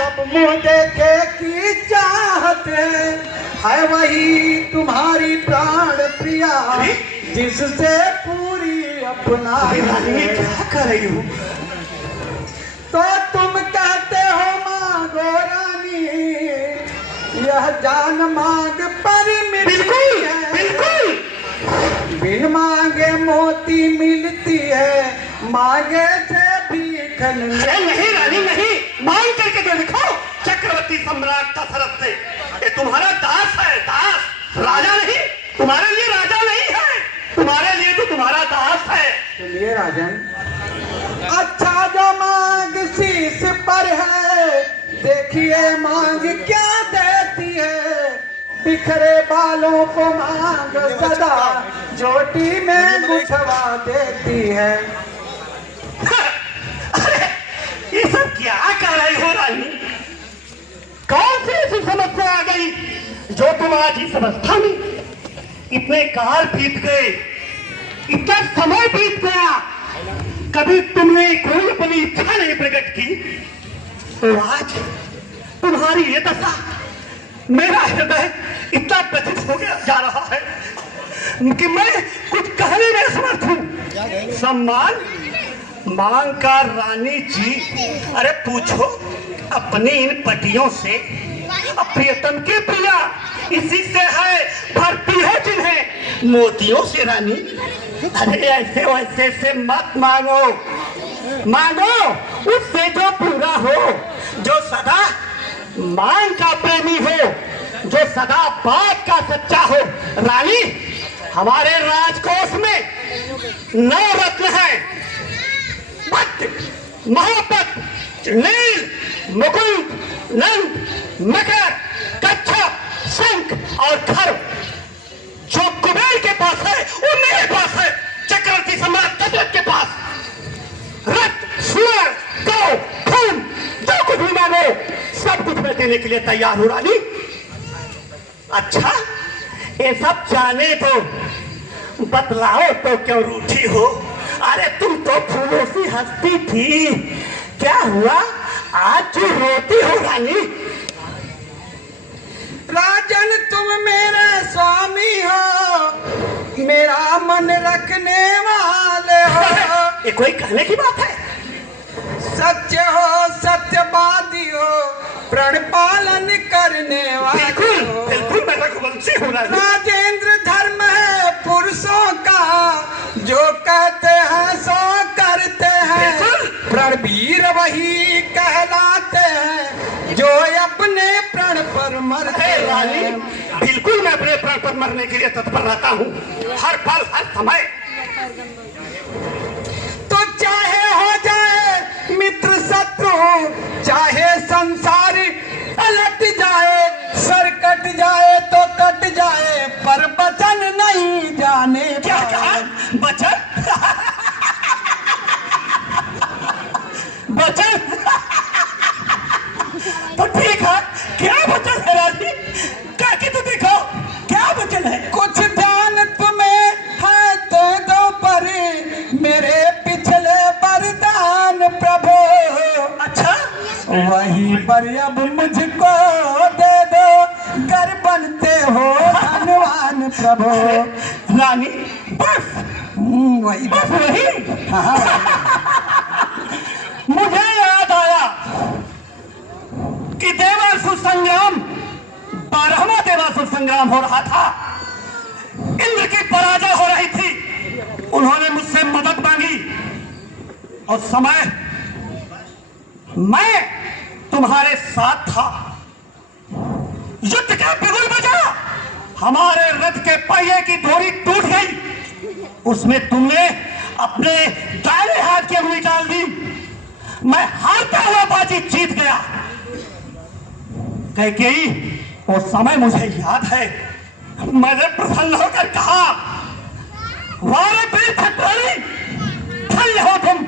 सब मुँह देखे की चाहते है वही तुम्हारी प्राण प्रिया, जिससे पूरी अपना। क्या कर रही हो? तो तुम कहते हो मांगो रानी, यह जान मांग पर मिलती है। बिल्कुल बिन मांगे मोती मिलती है, मांगे से भीख नहीं रानी नहीं, मांग करके तो देखो। चक्रवर्ती सम्राट दशरथ से ये तुम्हारा दास है, दास, राजा नहीं। तुम्हारे लिए राजा नहीं है, तुम्हारे लिए तो तुम्हारा दास है। सुनिए राजन, अच्छा जो मांग शीश पर है, देखिए मांग क्या देती है। बिखरे बालों को मांग सदा चोटी में गुछवा देती है। अरे ये सब क्या कर रही हो रानी? कौन सी ऐसी समस्या आ गई जो तुम आज इस अवस्था में? इतने काल बीत गए, इतना समय बीत गया, कभी तुमने कोई अपनी इच्छा नहीं प्रकट की, तो आज तुम्हारी ये दशा। मेरा हृदय इतना व्यथित हो गया जा रहा है कि मैं कुछ कहने में असमर्थ हूं। सम्मान मांग का रानी जी, अरे पूछो अपनी इन पटियों से, प्रियतम के प्रिया इसी से है, भरती है जिन्हें मोतियों से रानी। अरे ऐसे वैसे से मत मांगो, मांगो उससे जो पूरा हो, जो सदा मांग का प्रेमी हो, जो सदा बात का सच्चा हो। रानी हमारे राजकोष में 9 रत्न है, पद्म, महापत, नील, मुकुंद, नंद, मकर, कच्छप, शंख और खर। जो कुबेर के पास है वो मेरे पास है, चक्रवर्ती सम्राट दशरथ के पास। रक्त, सुअर, गौ, खून, जो कुछ भी मांगो सब कुछ मैं देने के लिए तैयार हूं रानी। अच्छा ये सब जाने दो, बतलाओ तो क्यों रूठी हो? अरे तुम तो फूलों सी हंसती थी, क्या हुआ आज जो रोती हो रानी? राजन तुम मेरे स्वामी हो, मेरा मन रखने वाले हो। ये कोई कहने की बात है? सत्य हो, सत्यवादी हो, प्रण पालन करने वाले हो। बिल्कुल मैं रघुवंशी हूँ रानी। राजेंद्र धर्म है पुरुषों का, जो कहते हैं सो करते हैं। प्रणवीर वही कहलाते हैं, जो अपने प्रण पर मरते हैं। रानी बिल्कुल मैं अपने प्रण पर मरने के लिए तत्पर रहता हूँ, हर पल हर समय। तो चाहे हो जाए मित्र शत्रु, चाहे संसार पलट जाए, सर कट जाए तो कट जाए, पर वचन नहीं जाने। क्या कहा? वचन? वचन? तो ठीक है, क्या वचन है रानी? करके तो देखो, क्या वचन है? कुछ ध्यान तुम्हें है तो दो, पर मेरे पिछले वरदान प्रभु। अच्छा वही पर अब मुझको दे दो, घर बनते हो धनवान प्रभु। रानी बस वही बस वही। हाँ। मुझे याद आया कि देवासुर संग्राम, 12वां देवासुर संग्राम हो रहा था, इंद्र की पराजय हो रही थी। उन्होंने मुझसे मदद मांगी और समय मैं तुम्हारे साथ था। युद्ध का बिगुल बजा, हमारे रथ के पहिए की डोरी टूट गई, उसमें तुमने अपने दाहिने हाथ की अंगुली डाल दी। मैं हारता हुआ बाजी जीत गया। कैकेयी वो समय मुझे याद है, मैंने प्रसन्न होकर कहा, वारे वीर भद्राणी, धन्य हो तुम,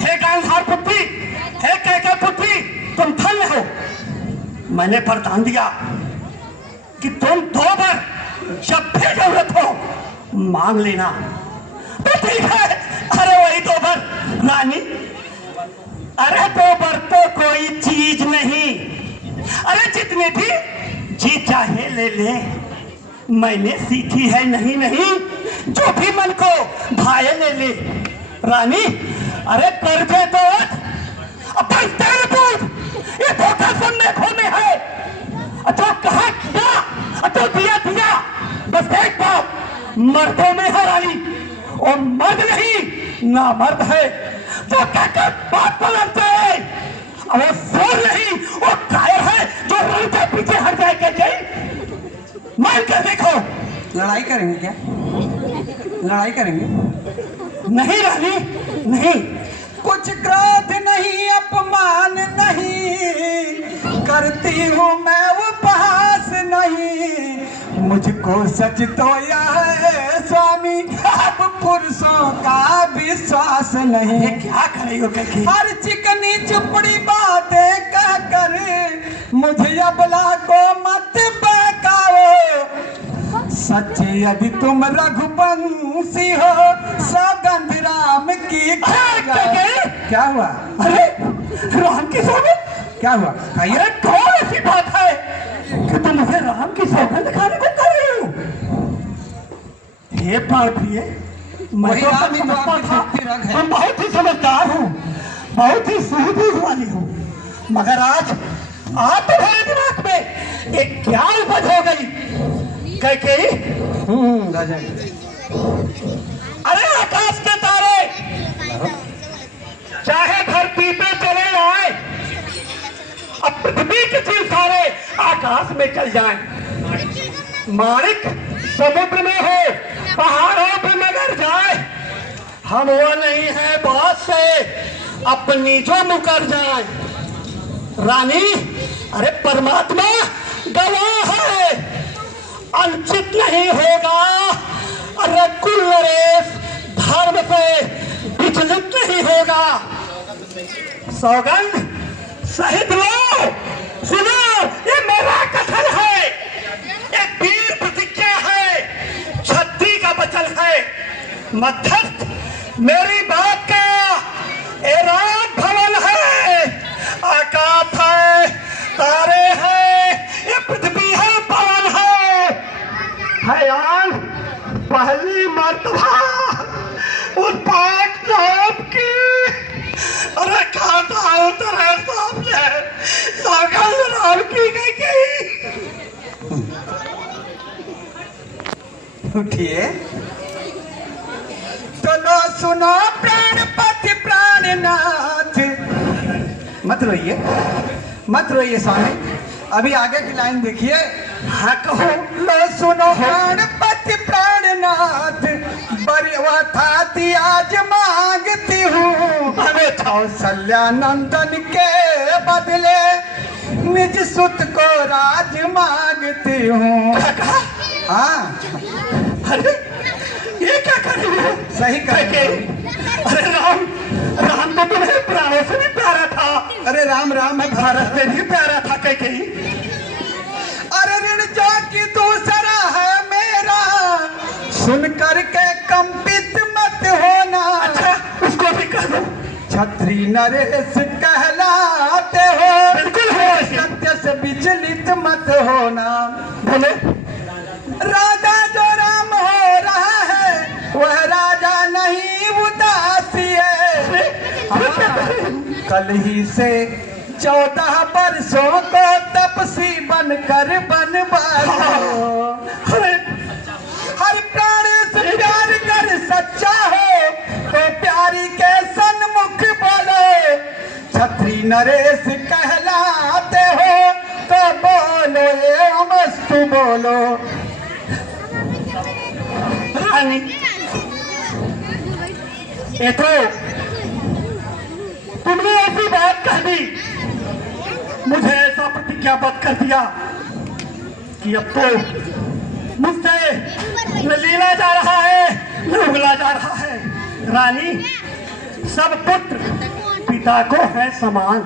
हे गांधार पुत्री, हे कैकेयी पुत्री, तुम धन्य हो। मैंने वरदान दिया कि तुम 2 बार जब भी जरूरत हो मांग लेना। तो ठीक है, अरे वही 2 बार रानी। अरे 2 बार तो कोई चीज नहीं। बेटी, जी चाहे ले ले, मैंने सीखी है नहीं नहीं, जो भी मन को भाए ले ले। रानी अरे कर दे तो अपन तेरे बोल, ये धोखा सुनने को में है। अच्छा कहा किया तो दिया दिया, बस एक बात मर्दों में है रानी, और मर्द नहीं ना मर्द है जो कहकर बात बदलते है, और वो फोन नहीं वो कायर है जो रंग के पीछे हट जाए के गई। मान कर देखो। लड़ाई करेंगे क्या? लड़ाई करेंगे? नहीं रानी नहीं, कुछ क्रोध नहीं, अपमान नहीं, करती हूँ मैं उपहास नहीं, मुझको सच तो यह है स्वामी, अब पुरुषों का विश्वास नहीं। क्या करेगा कहीं? हर चिकनी चुपड़ी बातें कह कर मुझे अबला को मत बहकाओ, सच यदि तुम रघुवंशी हो, सौगंध राम की क्या हुआ? अरे राम की सौगंध क्या हुआ? अरे कौन ऐसी बात है कि तुम मुझे राम की सौगंध खाने को कर रही हो? ये बात भी है, मैं वही तो राम ही तो समझता आपकी था, भक्ति रंग है। मैं बहुत ही समझदार हूँ, बहुत ही सूझबूझ वाली हूँ, मगर आज तुम्हारे दिमाग में एक क्या उपज हो गई? कैकेयी अरे आकाश के तारे चाहे धरती पे चले आए, अब पृथ्वी के चिल सारे आकाश में चल जाए, मालिक समुद्र में हो पहाड़ों पे मगर जाए, हम वो नहीं है बात से अपनी जो मुकर जाए। रानी अरे परमात्मा गवाह है, अंचित नहीं होगा, अरे कुल नरेश धर्म से विचलित नहीं होगा। सौगंध सहित लो, सुनो ये मेरा कथन है, एक वीर प्रतिज्ञा है, छत्री का वचन है, मध्यस्थ मेरी बात का ए रात भवन है, आकाश है, तारे हैं, ये पृथ्वी है, पवन है यार, पहली मर्तबा उस पाक साहब की अरे खाता उतरे सामने सौगंध राम की गई। उठिए तो लो सुनो प्राणपति प्राणनाथ, मत रोइए मत रोइए स्वामी, अभी आगे की लाइन देखिए। हाँ कहो। लो सुनो प्राणपति प्राणनाथ, बरवथाती आज मांगती हूँ, कौशल्यानंदन के बदले निज सुत को राज मांगती हूँ। हाँ अरे ये क्या कर रही हो? सही कहे। अरे राम राम तो तुम्हें प्राणों से भी प्यारा था। अरे राम राम है, भारत से भी प्यारा था कैकेयी। अरे ऋण जो कि दूसरा है मेरा, सुन करके कंपित मत होना। अच्छा उसको भी कह दो। छत्री नरेश कहलाते हो, बिल्कुल हो, सत्य से विचलित मत होना। बोले राजा जो राम हो रहा है, वह राजा नहीं उदासी है। कल ही से 14 वर्षों को तपसी बनकर बनवास हो। हर प्राणी से प्यार कर सच्चा हो, तो प्यारी के सन्मुख बोलो। छत्री नरेश कहलाते हो, तो बोलो एवं अस्तु बोलो। रानी ये तो तुमने ऐसी बात कह दी, मुझे ऐसा प्रतिज्ञाबद्ध कर दिया कि अब तो मुझसे न लीला जा रहा है न उगला जा रहा है। रानी सब पुत्र पिता को है समान,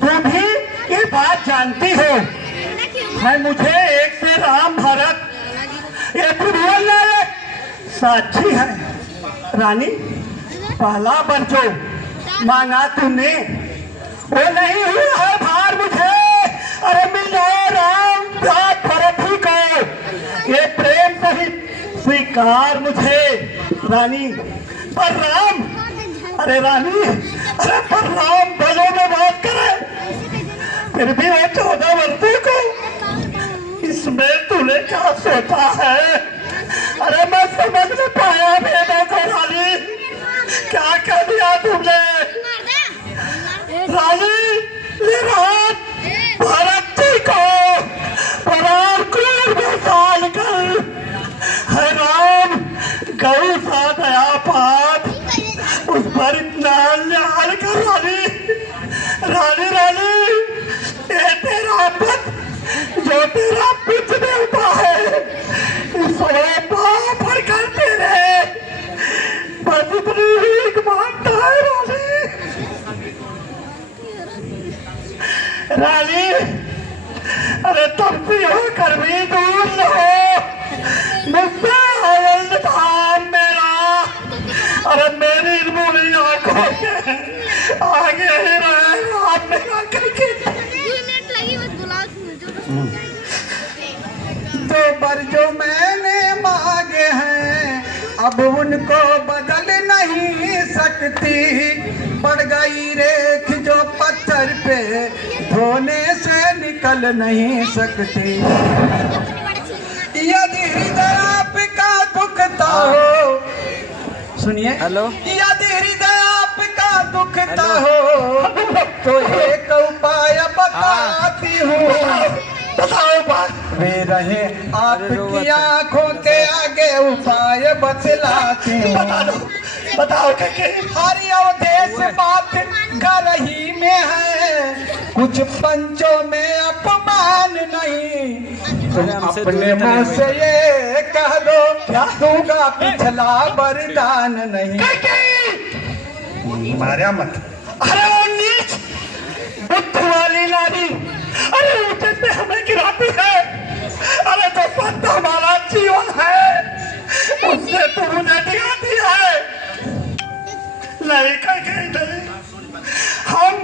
तुम भी ये बात जानती हो, है मुझे एक से राम भरत ये त्रिभुवन नायक साक्षी है। रानी पहला वर जो मांगा तुमने वो नहीं हुआ है भार मुझे, अरे स्वीकार मुझे रानी। पर राम, अरे रानी, अरे पर राम भलों में बात करे, फिर भी वो 14 वर्षों को इसमें तूने क्या सोचा है? अरे मैं समझ नहीं पाया बेटा को रानी, क्या कह दिया तुमने? रानी ये रात भरत जी को परार क्रूर में साल कर है राम गौ सा दया पात उस पर इतना अन्याय कर रानी। रानी रानी ये तेरा पद जो तेरा पिछ देवता है इसमें पर करते रहे, बस इतनी ही मानता है रानी। रानी अरे तुम भी होकर भी दूर न हो मुझसे, आनंद था मेरा। अरे मेरी बुरी आंखों के आगे ही रहे राम मेरा करके। तो बर जो मैंने मांगे हैं अब उनको बदल नहीं सकती, पड़ गई रेख जो पत्थर पे धोने से निकल नहीं सकती। यदि हृदय आपका दुखता हो, सुनिए, हेलो, यदि हृदय आपका दुखता हो तो एक उपाय बताती हूँ। बताओ बात। वे रहे आपकी आंखों के आगे उपाय बतलाती हूँ। बता दो, बताओ के हरि अवधेश बात घर ही में है, कुछ पंचों में अपमान नहीं। तुम अपने मुंह से ये कह दो क्या दूंगा पिछला वरदान नहीं। मारा मत। अरे वो नीच बुद्ध वाली नारी, अरे ऊंचे पे हमें गिराती है। अरे तो सत्य हमारा जीवन है उससे तू मुझे दिखाती है। नहीं कहीं नहीं, हम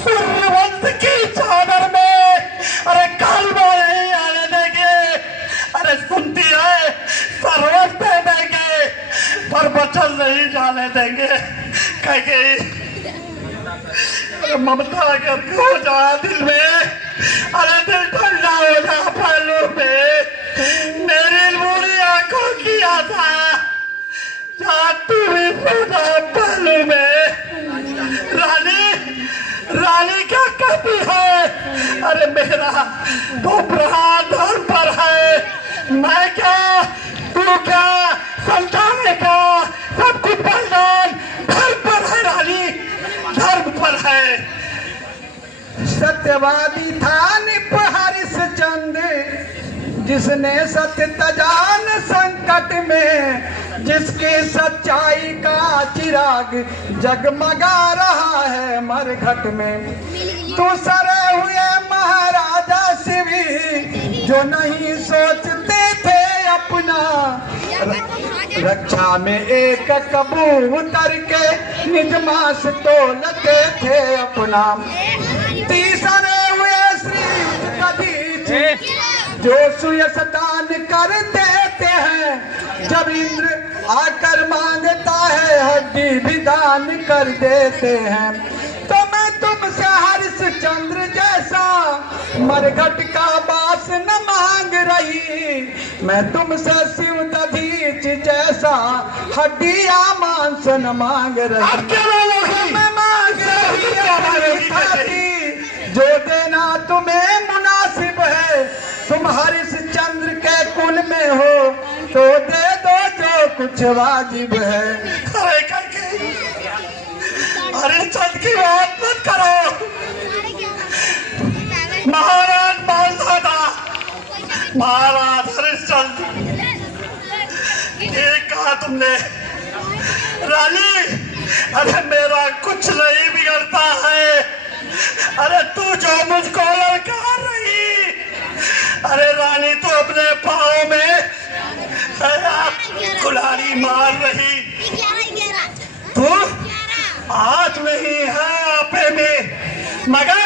सूर्यवंश की चादर में अरे कालवा नहीं आने देंगे। अरे सुनती है सर्वस्व दे देंगे पर वचन नहीं जाने देंगे। कहीं ममता अगर हो जा दिल में, अरे दिल ठंडा हो जा पहलू में। मेरी बुरी आंखों की आशा जा तू भी सोचा पहलू में। रानी रानी क्या कहती है? अरे मेरा तो प्रहार धर्म पर है, मैं क्या तू क्या समझाने का, सब कुछ बलिदान धर्म पर है रानी, धर्म पर है। सत्यवादी था निप हरिश्चंद्र, जिसने सत्य तजान संकट में, जिसकी सच्चाई का चिराग जगमगा रहा है मरघट में। दूसरे हुए महाराजा शिवी जो नहीं सोचते थे अपना, रक्षा में एक कबूतर के निज मांस तोलते थे अपना। तीसरे हुए श्री दधीचि जो सुयश दान कर देते हैं, जब इंद्र आकर मांगता है हड्डी भी दान कर देते हैं। तो मैं तुमसे हरिश्चंद्र जैसा मरघट का बास न मांग रही, मैं तुमसे शिव दधीचि जैसा हड्डियां मांस न मांग रही। मैं मांग रही जो देना तुम्हें मुनासिब है, तुम हरिश्चंद्र के कुल में हो तो दे दो जो कुछ वाजिब है। हरिश्चंद्र की बात मत करो, महाराज मालधाता, महाराज हरिश्चंद्र। ये कहा तुमने रानी, अरे मेरा कुछ नहीं बिगड़ता है। अरे तू जो मुझको ललकार रही, अरे रानी तू अपने पाँव में कुल्हाड़ी मार रही। तू आज नहीं है आपे में, मगर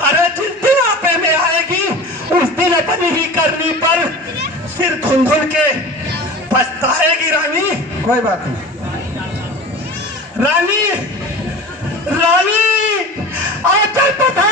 अरे जिस दिन आपे में आएगी उस दिन अपनी ही करनी पर सिर धुंधुल के पछताएगी रानी। कोई बात नहीं। रानी, रानी आचल पता